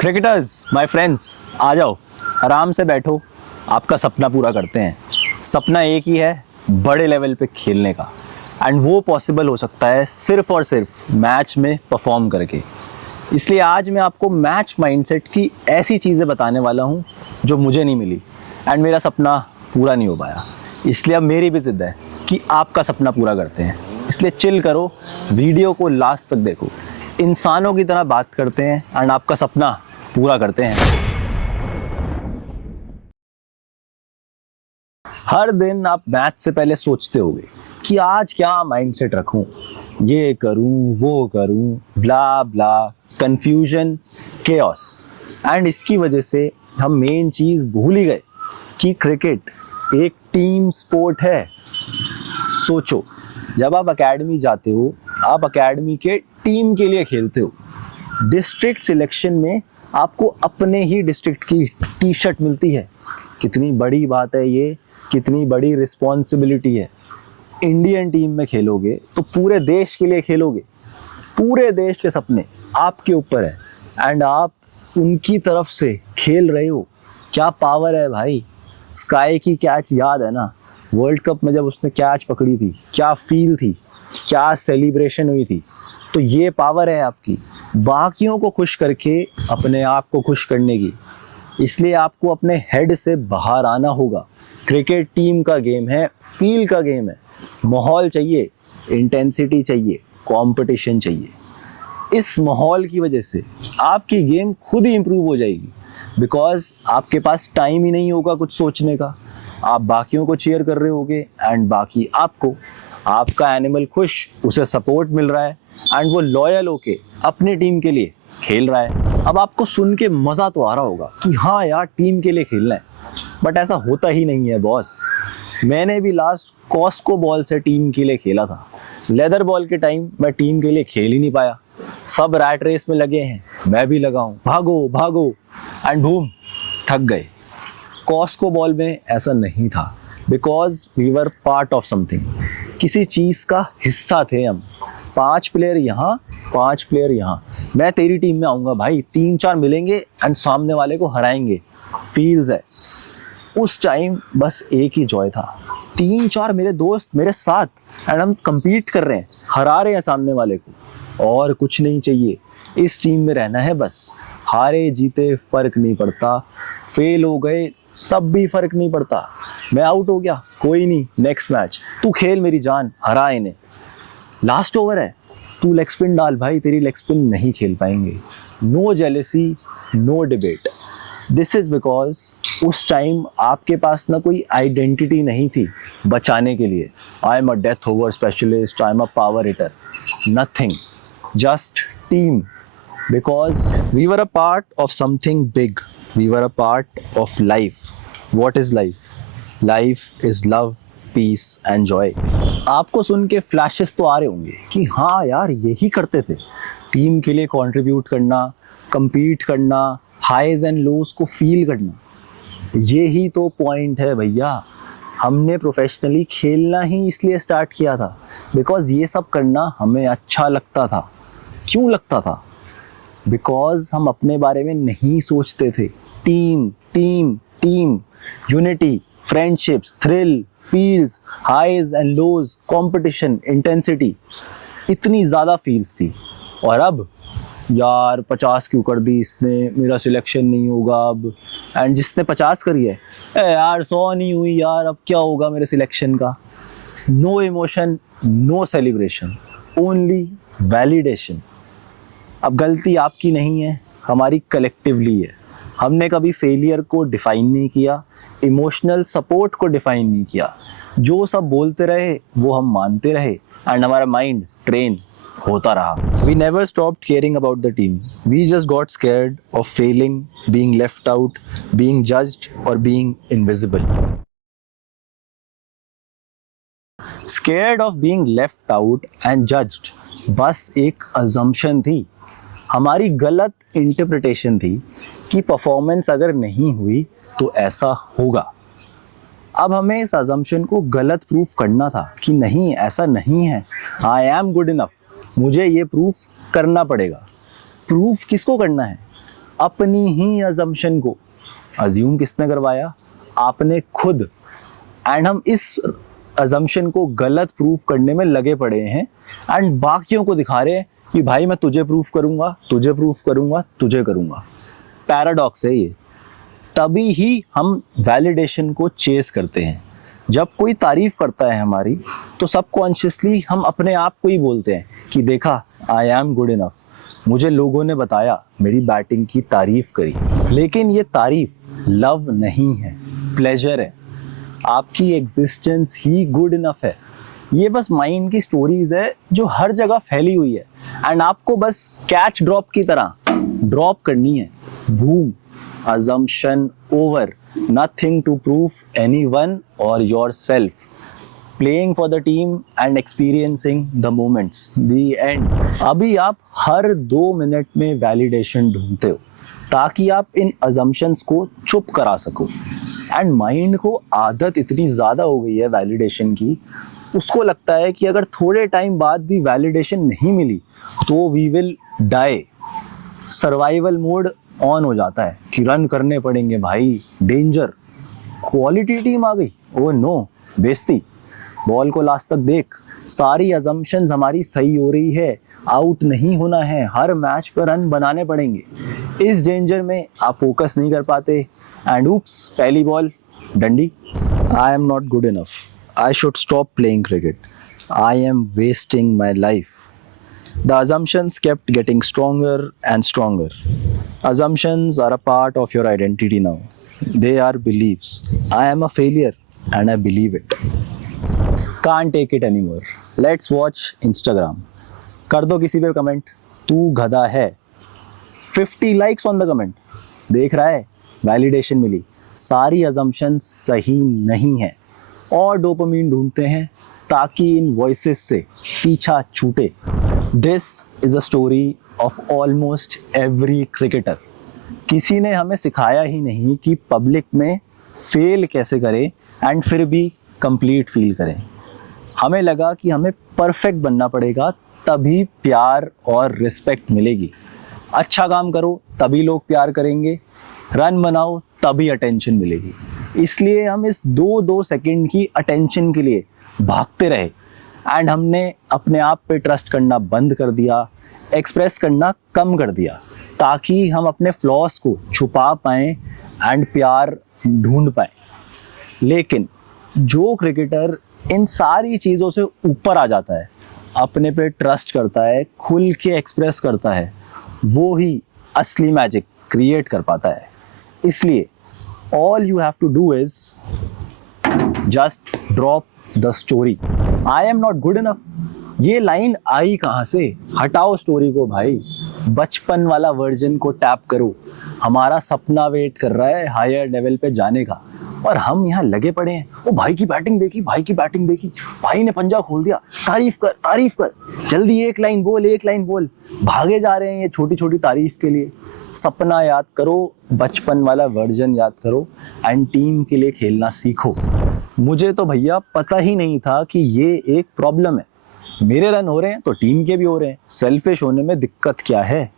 Cricketers, my friends, आ जाओ, आराम से बैठो, आपका सपना पूरा करते हैं। सपना एक ही है, बड़े लेवल पे खेलने का। एंड वो पॉसिबल हो सकता है सिर्फ और सिर्फ मैच में परफॉर्म करके। इसलिए आज मैं आपको मैच माइंडसेट की ऐसी चीज़ें बताने वाला हूँ जो मुझे नहीं मिली एंड मेरा सपना पूरा नहीं हो पाया। इसलिए अब मेरी भी ज़िद है कि आपका सपना पूरा करते हैं। इसलिए चिल करो, वीडियो को लास्ट तक देखो, इंसानों की तरह बात करते हैं एंड आपका सपना पूरा करते हैं। हर दिन आप मैच से पहले सोचते होगे कि आज क्या माइंडसेट रखूं, ये करूं, वो करूं, ब्ला ब्ला, कंफ्यूजन, केओस। एंड इसकी वजह से हम मेन चीज़ भूल ही गए कि क्रिकेट एक टीम स्पोर्ट है। सोचो, जब आप एकेडमी जाते हो, आप एकेडमी के टीम के लिए खेलते हो। डिस्ट्रिक्ट सिलेक्शन में आपको अपने ही डिस्ट्रिक्ट की टी शर्ट मिलती है। कितनी बड़ी बात है ये, कितनी बड़ी रिस्पॉन्सिबिलिटी है। इंडियन टीम में खेलोगे तो पूरे देश के लिए खेलोगे, पूरे देश के सपने आपके ऊपर है एंड आप उनकी तरफ से खेल रहे हो। क्या पावर है भाई। स्काई की कैच याद है ना, वर्ल्ड कप में जब उसने कैच पकड़ी थी, क्या फील थी, क्या सेलिब्रेशन हुई थी। तो ये पावर है आपकी, बाकियों को खुश करके अपने आप को खुश करने की। इसलिए आपको अपने हेड से बाहर आना होगा। क्रिकेट टीम का गेम है, फील का गेम है। माहौल चाहिए, इंटेंसिटी चाहिए, कंपटीशन चाहिए। इस माहौल की वजह से आपकी गेम खुद ही इंप्रूव हो जाएगी, बिकॉज आपके पास टाइम ही नहीं होगा कुछ सोचने का। आप बाकियों को चीयर कर रहे होगे एंड बाकी आपको। आपका एनिमल खुश, उसे सपोर्ट मिल रहा है एंड वो लॉयल होके अपनी टीम के लिए खेल रहा है। अब आपको सुन के मज़ा तो आ रहा होगा कि हाँ यार, टीम के लिए खेलना है, बट ऐसा होता ही नहीं है बॉस। मैंने भी लास्ट कॉस्को बॉल से टीम के लिए खेला था। लेदर बॉल के टाइम मैं टीम के लिए खेल ही नहीं पाया। सब रैट रेस में लगे हैं, मैं भी लगा हूँ, भागो भागो, एंड बूम, थक गए। कॉस्को बॉल में ऐसा नहीं था, because we were part of something. किसी चीज़ का हिस्सा थे हम। 5 प्लेयर यहाँ, 5 प्लेयर यहाँ। मैं तेरी टीम में आऊँगा भाई, 3-4 मिलेंगे एंड सामने वाले को हराएंगे। फील्स है। उस टाइम बस एक ही जॉय था, 3-4 मेरे दोस्त मेरे साथ एंड हम compete कर रहे हैं, हरा रहे हैं सामने वाले को, और कुछ नहीं चाहिए। इस टीम में रहना है बस। हारे जीते फर्क नहीं पड़ता, फेल हो गए तब भी फर्क नहीं पड़ता। मैं आउट हो गया, कोई नहीं, नेक्स्ट मैच तू खेल मेरी जान, हरा इन्हें। लास्ट ओवर है, तू लेग स्पिन डाल भाई, तेरी लेग स्पिन नहीं खेल पाएंगे। No jealousy, no debate. This is because उस टाइम आपके पास ना कोई आइडेंटिटी नहीं थी बचाने के लिए। I am a death over specialist, I am a power hitter, nothing, just team. Because we were a part of something big, we were a part of life. What is life? Life is love, peace and joy. आपको सुन के flashes तो आ रहे होंगे कि हाँ यार, यही करते थे, टीम के लिए कंट्रीब्यूट करना, compete करना, हाईज एंड लोज को फील करना। यही तो पॉइंट है भैया। हमने प्रोफेशनली खेलना ही इसलिए स्टार्ट किया था, बिकॉज ये सब करना हमें अच्छा लगता था। क्यों लगता था? बिकॉज हम अपने बारे में नहीं सोचते थे। Team team team, unity, friendships, thrill, feels, highs and lows, competition, intensity, इतनी ज़्यादा फील्स थी। और अब यार 50 क्यों कर दी इसने, मेरा सिलेक्शन नहीं होगा अब। एंड जिसने 50 करी है, यार 100 नहीं हुई यार, अब क्या होगा मेरे सिलेक्शन का। No emotion, no celebration, only validation. अब गलती आपकी नहीं है, हमारी कलेक्टिवली है। हमने कभी फेलियर को डिफाइन नहीं किया, इमोशनल सपोर्ट को डिफाइन नहीं किया। जो सब बोलते रहे वो हम मानते रहे एंड हमारा माइंड ट्रेन होता रहा। We never stopped caring about the team. We just got scared of failing, being left out, being judged or being invisible. Scared of being left out and judged बस एक assumption थी, हमारी गलत interpretation थी कि performance अगर नहीं हुई तो ऐसा होगा। अब हमें इस assumption को गलत प्रूफ करना था कि नहीं, ऐसा नहीं है। आई एम गुड इनफ, मुझे ये प्रूफ करना पड़ेगा। प्रूफ किसको करना है? अपनी ही अजम्पशन को अज्यूम किसने करवाया? आपने खुद। एंड हम इस अजम्पशन को गलत प्रूफ करने में लगे पड़े हैं एंड बाकियों को दिखा रहे हैं कि भाई मैं तुझे प्रूफ करूंगा, तुझे प्रूफ करूंगा, तुझे करूंगा। पैराडॉक्स है ये। तभी ही हम वैलिडेशन को चेस करते हैं। जब कोई तारीफ करता है हमारी, तो सबकॉन्शियसली हम अपने आप को ही बोलते हैं कि देखा, आई एम गुड इनफ, मुझे लोगों ने बताया, मेरी बैटिंग की तारीफ करी। लेकिन ये तारीफ लव नहीं है, प्लेजर है। आपकी एग्जिस्टेंस ही गुड इनफ है। ये बस माइंड की स्टोरीज है जो हर जगह फैली हुई है एंड आपको बस कैच ड्रॉप की तरह ड्रॉप करनी है। Boom, assumption over, nothing to prove anyone or yourself, playing for the team and experiencing the moments, the end। अभी आप हर 2 मिनट में वैलिडेशन ढूंढते हो ताकि आप इन assumptions को चुप करा सको। एंड माइंड को आदत इतनी ज़्यादा हो गई है वैलिडेशन की, उसको लगता है कि अगर थोड़े टाइम बाद भी वैलिडेशन नहीं मिली तो we will die. Survival mode on हो जाता है कि रन करने पड़ेंगे भाई, डेंजर, क्वालिटी टीम आ गई, ओ नो, बेइज्जती, बॉल को लास्ट तक देख, सारी अजम्पशंस हमारी सही हो रही है, आउट नहीं होना है, हर मैच पर रन बनाने पड़ेंगे। इस डेंजर में आप फोकस नहीं कर पाते एंड उप्स, पहली बॉल डंडी। आई am not good enough, I should stop playing cricket, I am wasting my life. The assumptions kept getting stronger and stronger. Assumptions are a part of your identity now. They are beliefs. I am a failure and I believe it. Can't take it anymore. Let's watch Instagram. कर दो किसी पे comment, तू गधा है। 50 likes on the comment. देख रहा है, वैलिडेशन मिली, सारी assumptions सही नहीं है। और डोपामिन ढूंढते हैं ताकि इन वॉइसेस से पीछा छूटे। This is a story of almost every cricketer. किसी ने हमें सिखाया ही नहीं कि पब्लिक में फेल कैसे करें एंड फिर भी कंप्लीट फील करें। हमें लगा कि हमें परफेक्ट बनना पड़ेगा, तभी प्यार और रिस्पेक्ट मिलेगी। अच्छा काम करो तभी लोग प्यार करेंगे, रन बनाओ तभी अटेंशन मिलेगी। इसलिए हम इस 2-2 सेकंड की अटेंशन के लिए भागते रहे एंड हमने अपने आप पे ट्रस्ट करना बंद कर दिया, एक्सप्रेस करना कम कर दिया ताकि हम अपने फ्लॉस को छुपा पाएँ एंड प्यार ढूंढ पाएँ। लेकिन जो क्रिकेटर इन सारी चीज़ों से ऊपर आ जाता है, अपने पे ट्रस्ट करता है, खुल के एक्सप्रेस करता है, वो ही असली मैजिक क्रिएट कर पाता है। इसलिए all you have to do is just drop the story. I am not good enough, ये लाइन आई कहाँ से? हटाओ स्टोरी को भाई, बचपन वाला वर्जन को टैप करो। हमारा सपना वेट कर रहा है हायर लेवल पे जाने का और हम यहाँ लगे पड़े हैं। ओ भाई की बैटिंग देखी, भाई की बैटिंग देखी, भाई ने पंजा खोल दिया, तारीफ कर, तारीफ कर, जल्दी एक लाइन बोल, एक लाइन बोल। भागे जा रहे हैं ये छोटी छोटी तारीफ के लिए। सपना याद करो, बचपन वाला वर्जन याद करो एंड टीम के लिए खेलना सीखो। मुझे तो भैया पता ही नहीं था कि ये एक प्रॉब्लम है। मेरे रन हो रहे हैं तो टीम के भी हो रहे हैं। सेल्फिश होने में दिक्कत क्या है?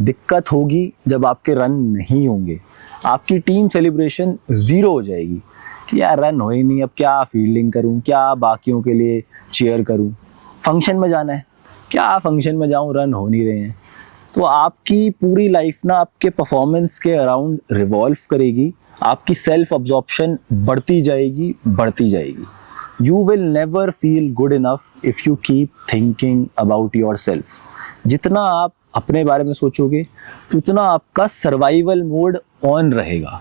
दिक्कत होगी जब आपके रन नहीं होंगे, आपकी टीम सेलिब्रेशन ज़ीरो हो जाएगी कि यार रन हो ही नहीं, अब क्या फील्डिंग करूं, क्या बाकियों के लिए चीयर करूं। फंक्शन में जाना है, क्या फंक्शन में जाऊं, रन हो नहीं रहे हैं। तो आपकी पूरी लाइफ ना आपके परफॉर्मेंस के अराउंड रिवॉल्व करेगी, आपकी सेल्फ अब्जॉर्प्शन बढ़ती जाएगी, बढ़ती जाएगी। You will never feel good enough if you keep thinking about your self. जितना आप अपने बारे में सोचोगे उतना आपका सर्वाइवल मोड ऑन रहेगा।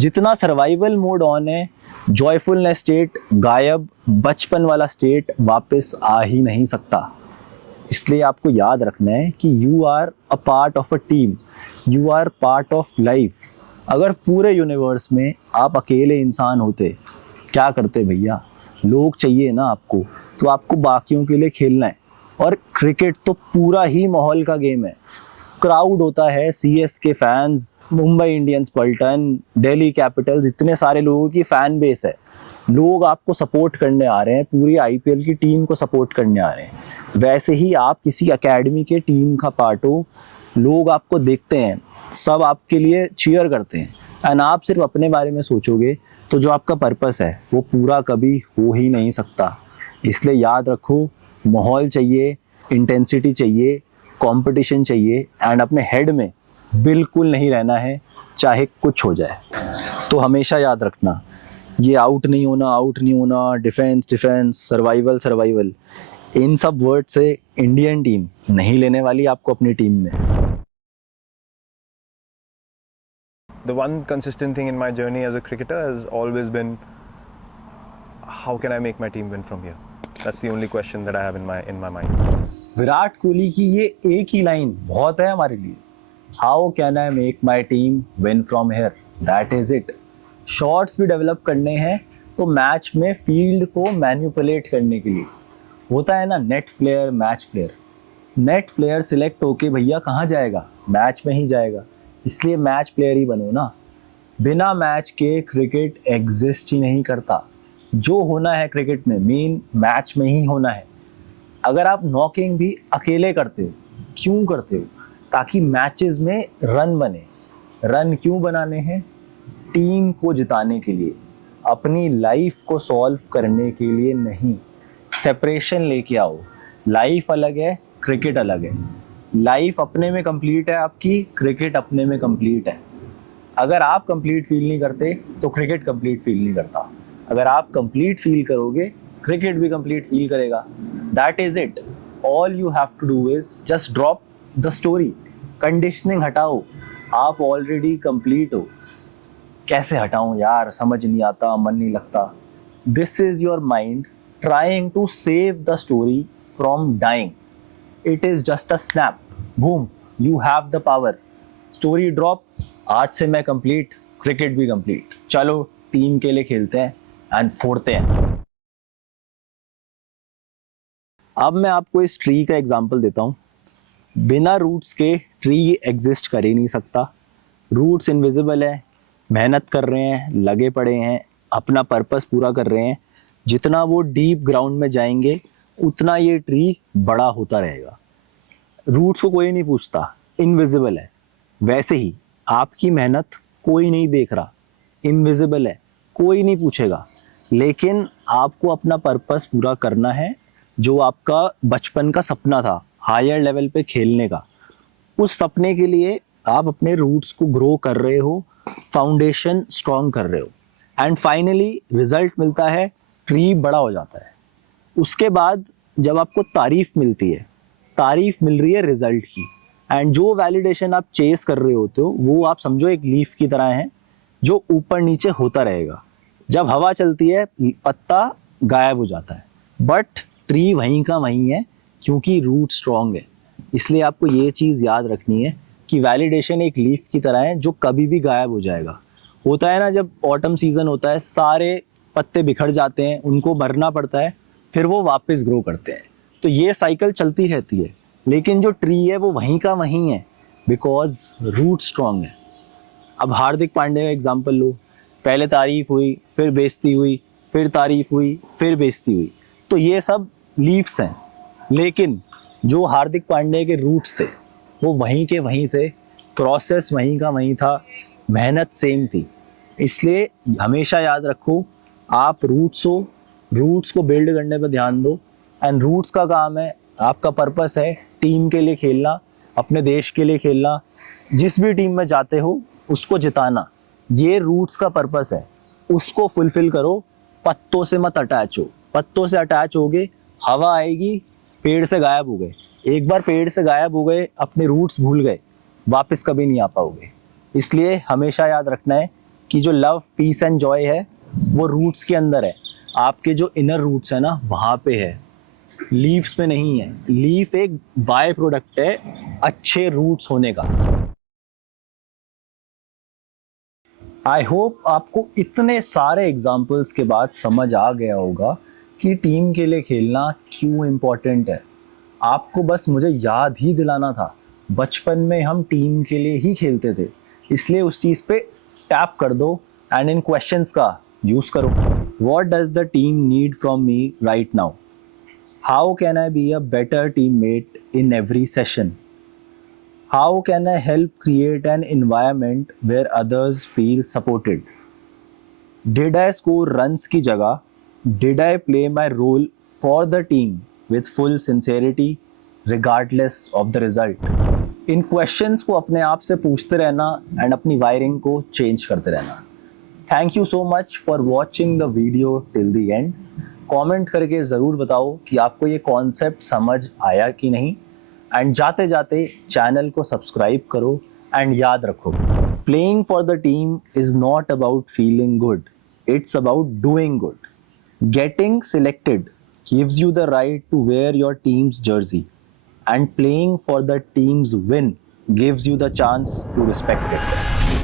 जितना सर्वाइवल मोड ऑन है, जॉयफुलनेस स्टेट गायब, बचपन वाला स्टेट वापस आ ही नहीं सकता। इसलिए आपको याद रखना है कि you are a part of a team, you are part of life. अगर पूरे यूनिवर्स में आप अकेले इंसान होते, क्या करते भैया? लोग चाहिए ना आपको, तो आपको बाकियों के लिए खेलना है। और क्रिकेट तो पूरा ही माहौल का गेम है। क्राउड होता है, CSK fans, Mumbai Indians, Paltan, Delhi Capitals, इतने सारे लोगों की फैन बेस है। लोग आपको सपोर्ट करने आ रहे हैं, पूरी आईपीएल की टीम को सपोर्ट करने आ रहे हैं। वैसे ही आप किसी एकेडमी के टीम का पार्ट हो, लोग आपको देखते हैं, सब आपके लिए चीयर करते हैं, एंड आप सिर्फ अपने बारे में सोचोगे तो जो आपका पर्पस है वो पूरा कभी हो ही नहीं सकता। इसलिए याद रखो, माहौल चाहिए, इंटेंसिटी चाहिए, कंपटीशन चाहिए, एंड अपने हेड में बिल्कुल नहीं रहना है चाहे कुछ हो जाए। तो हमेशा याद रखना, ये आउट नहीं होना, डिफेंस डिफेंस, सर्वाइवल सर्वाइवल, इन सब वर्ड से इंडियन टीम नहीं लेने वाली आपको अपनी टीम में। The one consistent thing in my journey as a cricketer has always been, how can I make my team win from here? That's the only question that I have in my mind. Virat Kohli की ये एक ही line बहुत है हमारे लिए, how can I make my team win from here, that is it. Shots भी develop करने हैं तो मैच में फील्ड को मैन्युपुलेट करने के लिए होता है ना, net player match player. Net player select होके भैया कहाँ जाएगा, मैच में ही जाएगा। इसलिए मैच प्लेयर ही बनो ना। बिना मैच के क्रिकेट एग्जिस्ट ही नहीं करता। जो होना है क्रिकेट में मेन मैच में ही होना है। अगर आप नॉकिंग भी अकेले करते हो, क्यों करते हो? ताकि मैचेस में रन बने। रन क्यों बनाने हैं? टीम को जिताने के लिए, अपनी लाइफ को सॉल्व करने के लिए नहीं। सेपरेशन लेके आओ, लाइफ अलग है, क्रिकेट अलग है। लाइफ अपने में कंप्लीट है आपकी, क्रिकेट अपने में कंप्लीट है। अगर आप कंप्लीट फील नहीं करते तो क्रिकेट कंप्लीट फील नहीं करता। अगर आप कंप्लीट फील करोगे, क्रिकेट भी कंप्लीट फील करेगा। That is it. All you have to do is just drop the story. Conditioning हटाओ, आप ऑलरेडी कंप्लीट हो। कैसे हटाऊं यार, समझ नहीं आता, मन नहीं लगता। This is your mind trying to save the story from dying. It is just a snap, boom, you have the power. Story drop, आज से मैं कंप्लीट, क्रिकेट भी कंप्लीट। चलो टीम के लिए खेलते हैं एंड फोड़ते हैं। अब मैं आपको इस ट्री का एग्जांपल देता हूँ। बिना रूट्स के ट्री एग्जिस्ट कर ही नहीं सकता। रूट्स इनविजिबल है, मेहनत कर रहे हैं, लगे पड़े हैं, अपना पर्पस पूरा कर रहे हैं। जितना वो डीप ग्राउंड में जाएंगे उतना ये ट्री बड़ा होता रहेगा। रूट्स को कोई नहीं पूछता, इनविजिबल है। वैसे ही आपकी मेहनत कोई नहीं देख रहा, इनविजिबल है, कोई नहीं पूछेगा। लेकिन आपको अपना पर्पस पूरा करना है, जो आपका बचपन का सपना था हायर लेवल पे खेलने का। उस सपने के लिए आप अपने रूट्स को ग्रो कर रहे हो, फाउंडेशन स्ट्रॉन्ग कर रहे हो, एंड फाइनली रिजल्ट मिलता है, ट्री बड़ा हो जाता है। उसके बाद जब आपको तारीफ मिलती है, तारीफ मिल रही है रिजल्ट की, एंड जो वैलिडेशन आप चेस कर रहे होते हो वो आप समझो एक लीफ की तरह है जो ऊपर नीचे होता रहेगा। जब हवा चलती है पत्ता गायब हो जाता है, बट ट्री वहीं का वहीं है क्योंकि रूट स्ट्रॉन्ग है। इसलिए आपको ये चीज़ याद रखनी है कि वैलिडेशन एक लीफ की तरह है जो कभी भी गायब हो जाएगा। होता है ना, जब ऑटम सीजन होता है सारे पत्ते बिखर जाते हैं, उनको मरना पड़ता है, फिर वो वापस ग्रो करते हैं। तो ये साइकिल चलती रहती है, लेकिन जो ट्री है वो वहीं का वहीं है बिकॉज रूट स्ट्रॉन्ग है। अब हार्दिक पांड्या का एग्जाम्पल लो, पहले तारीफ हुई, फिर बेइज्जती हुई, फिर तारीफ हुई, फिर बेइज्जती हुई। तो ये सब लीव्स हैं, लेकिन जो हार्दिक पांड्या के रूट्स थे वो वहीं के वहीं थे, प्रोसेस वहीं का वहीं था, मेहनत सेम थी। इसलिए हमेशा याद रखो, आप रूट्स को बिल्ड करने पर ध्यान दो। एंड रूट्स का काम है, आपका पर्पस है टीम के लिए खेलना, अपने देश के लिए खेलना, जिस भी टीम में जाते हो उसको जिताना। ये रूट्स का पर्पस है, उसको फुलफिल करो। पत्तों से मत अटैच हो। पत्तों से अटैच होगे, हवा आएगी, पेड़ से गायब हो गए। एक बार पेड़ से गायब हो गए, अपने रूट्स भूल गए, वापस कभी नहीं आ पाओगे। इसलिए हमेशा याद रखना है कि जो लव, पीस एंड जॉय है वो रूट्स के अंदर है। आपके जो इनर रूट्स है ना, वहाँ पे है, लीव्स में नहीं है। लीफ एक बाय प्रोडक्ट है अच्छे रूट्स होने का। आई होप आपको इतने सारे एग्जाम्पल्स के बाद समझ आ गया होगा कि टीम के लिए खेलना क्यों इम्पोर्टेंट है। आपको बस मुझे याद ही दिलाना था, बचपन में हम टीम के लिए ही खेलते थे। इसलिए उस चीज़ पे टैप कर दो एंड इन क्वेश्चंस का यूज़ करो। What does the team need from me right now? How can I be a better teammate in every session? How can I help create an environment where others feel supported? Did I score runs की जगह? Did I play my role for the team with full sincerity regardless of the result? In questions को अपने आप से पूछते रहना and अपनी wiring को चेंज करते रहना. Thank you so much for watching the video till the end. Comment करके ज़रूर बताओ कि आपको ये कॉन्सेप्ट समझ आया कि नहीं. एंड जाते जाते चैनल को सब्सक्राइब करो एंड याद रखो, playing for the team is not about feeling good, it's about doing good. Getting selected gives you the right to wear your team's jersey, and playing for the team's win gives you the chance to respect it.